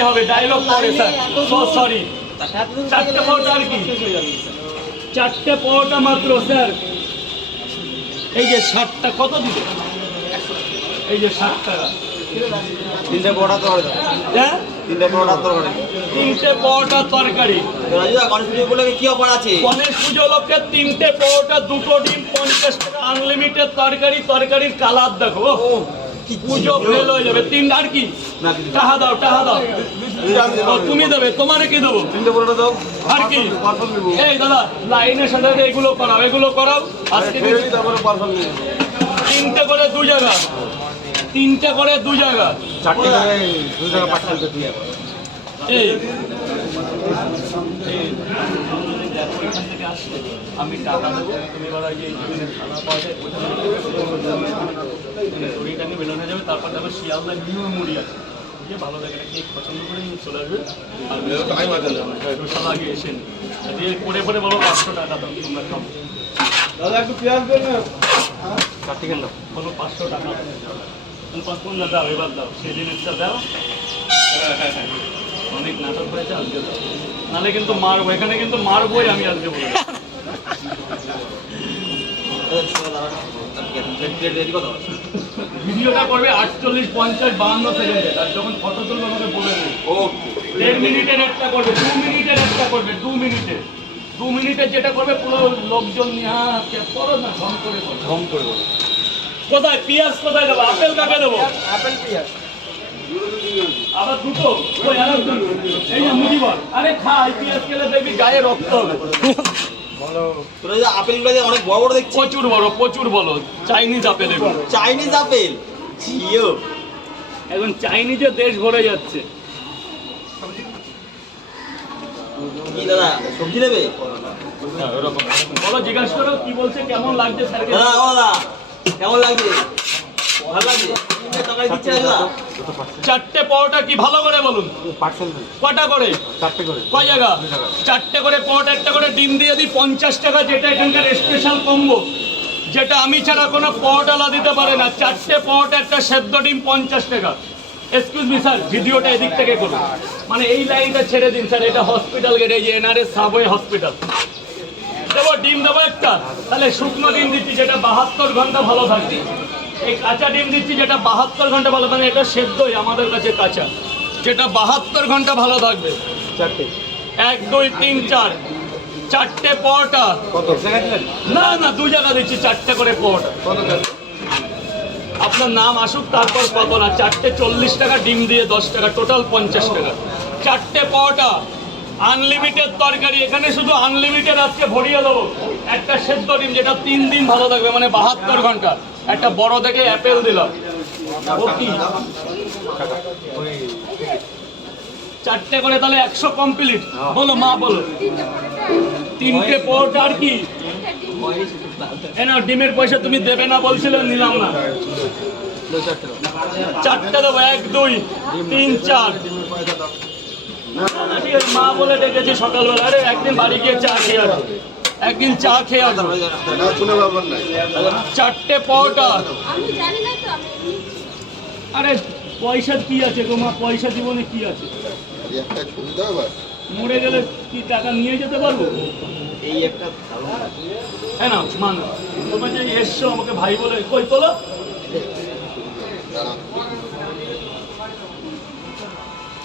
পরে হবে, ডায়লগ পরে স্যার, সো সরি। 4টে পরোটা আর কি, 4টে পরোটা মাত্র স্যার। এই যে 60টা কত দিবে? এই যে 60 টাকা। 3টে পরোটা তরকারি। হ্যাঁ 3টে পরোটা তরকারি। 3টে পরোটা তরকারি। রাজুদা গণেশ পুজো উপলক্ষে কি অফার আছে? গণেশ পুজো লোকে 3টে পরোটা, 2টো ডিম, 50 টাকা, আনলিমিটেড তরকারি। তরকারির কালার দেখো, পুজো ফেল হয়ে যাবে। 3 আর কি? টাকা দাও, টাকা দাও। তুমি দেবে, তোমারে কি দেবো? 3টে পরোটা দাও। আর কি? এই দাদা লাইনের সাথে সাথে এগুলো করাও, এগুলো করাও। আজকে 3টে করে 2 জায়গা, 3টে করে 2 জায়গা। 4টে করে 2 টাকা পার্সেল দিতে হবে। এই ওইখান থেকে আসলে আমি টাকা দেবো, তুমি এবার ওই যে খানা পাওয়া যায় ওইটা নিয়ে বেরোনো যাবে। তারপর তারপর শিয়ালদা নিউ মুড়ি আছে, গিয়ে ভালো জায়গাটা কেক পছন্দ করে নিয়ে চলে আসবে। আর রোশাল আগে এসে দিয়ে পরে পরে বলো 500 টাকা দাও, তোমরা খাবো। দাদা একটু পেঁয়াজ দেন না। 4 কেন বলো 500 টাকা না দাও, এবার দাও, সেদিন একটা দাও। অনেক নাটক হয়েছে, আজকে দাও, নাহলে কিন্তু মারবো, এখানে কিন্তু মারবোই আমি আজকে বলে। ভিডিওটা করবে 48, 50, 52 সেকেন্ডে, আর যখন ফটো তুলবে আমাকে বলে দেবে। 1.5 মিনিটের একটা করবে, 2 মিনিটের একটা করবে, 2 মিনিটের, 2 মিনিটের যেটা করবে পুরো লোকজন নিয়ে করো না, ঢং করে করো, ঢং করে করো। কোথায় পিঁয়াজ, কোথায় দেবো? আপেল কাকে দেবো? আপেল পেঁয়াজ আবার দুটো, ওই আরেকজন, এই যে মুজিবর, আরে খাই পিঁয়াজ খেলে দেখবি গায়ে রক্ত হবে। তোরা যে আপেলগুলো যে অনেক বড় বড় দেখছিস, প্রচুর বড়, প্রচুর বড় চাইনিজ আপেল এগুলো। Chinese apple Jio. এখন চাইনিজের দেশ ভরে যাচ্ছে। কি দাদা সবজি নেবে? বলো, জিজ্ঞাসা করো কি বলছে, কেমন লাগছে স্যারকে? দাদা ও দাদা কেমন লাগছে? ভালো লাগছে? তরকারি দিচ্ছে না? 4টে পরোটা কি ভালো করে বলুন, পার্সেল কটা করে? 4টে করে। কয় জায়গা? 4টে করে পরোটা, একটা করে ডিম দিয়ে দিই 50 টাকা, যেটা এখানকার স্পেশাল কম্বো, যেটা আমি ছাড়া কোনো পরোটালা দিতে পারে না। 4টে পরোটা, একটা সেদ্ধ ডিম 50 টাকা। এক্সকিউজ মি স্যার, ভিডিওটা এদিক থেকে করুন, মানে এই লাইনটা ছেড়ে দিন স্যার, এটা হসপিটাল গেট, এই যে এনআরএস সাবওয়ে হসপিটাল। দেবো ডিম, দেবো একটা, তাহলে শুকনো ডিম দিচ্ছি যেটা 72 ঘন্টা ভালো থাকবে। এই কাঁচা ডিম দিচ্ছি যেটা 72 ঘন্টা ভালো, মানে এটা সেদ্ধই আমাদের কাছে কাঁচা, যেটা 72 ঘন্টা ভালো থাকবে। 4টে 1, 2, 3, 4, 4টে পরোটা। কত টাকা দিলেন? না না, 2 জায়গা দিচ্ছি 4টে করে পরোটা। কত টাকা? আপনার নাম আসুক, তারপর কত না। 4টে 40 টাকা, ডিম দিয়ে 10 টাকা, টোটাল 50 টাকা। 4টে পরোটা, আনলিমিটেড তরকারি, এখানে শুধু আনলিমিটেড আজকে ভরিয়ে দেবো। একটা সেদ্ধ ডিম যেটা 3 দিন ভালো থাকবে, মানে 72 ঘন্টা। একটা বড় দেখে অ্যাপেল দিলাম। ও কি 4টে করে তাহলে 100 কমপ্লিট। বলো মা, বলো 3টে পরোটা আর কি? না, ডিমের পয়সা তুমি দেবে না বলছিলে, নিলাম না। 4টে দেবো, 1, 2, 3, 4। না ঠিক আছে, মা বলে ডেকেছি সকালবেলা। আরে একদিন বাড়ি গিয়ে চা খেয়ে আসো, একদিন চা খেয়ে আসো। 4টে পরোটা। আরে পয়সার কি আছে গো মা, পয়সা জীবনে কি আছে? মরে গেলে কি টাকা নিয়ে যেতে পারবো? এই একটা হ্যাঁ না মা, না তোমার যে এসছো আমাকে ভাই বলে, কই তোলো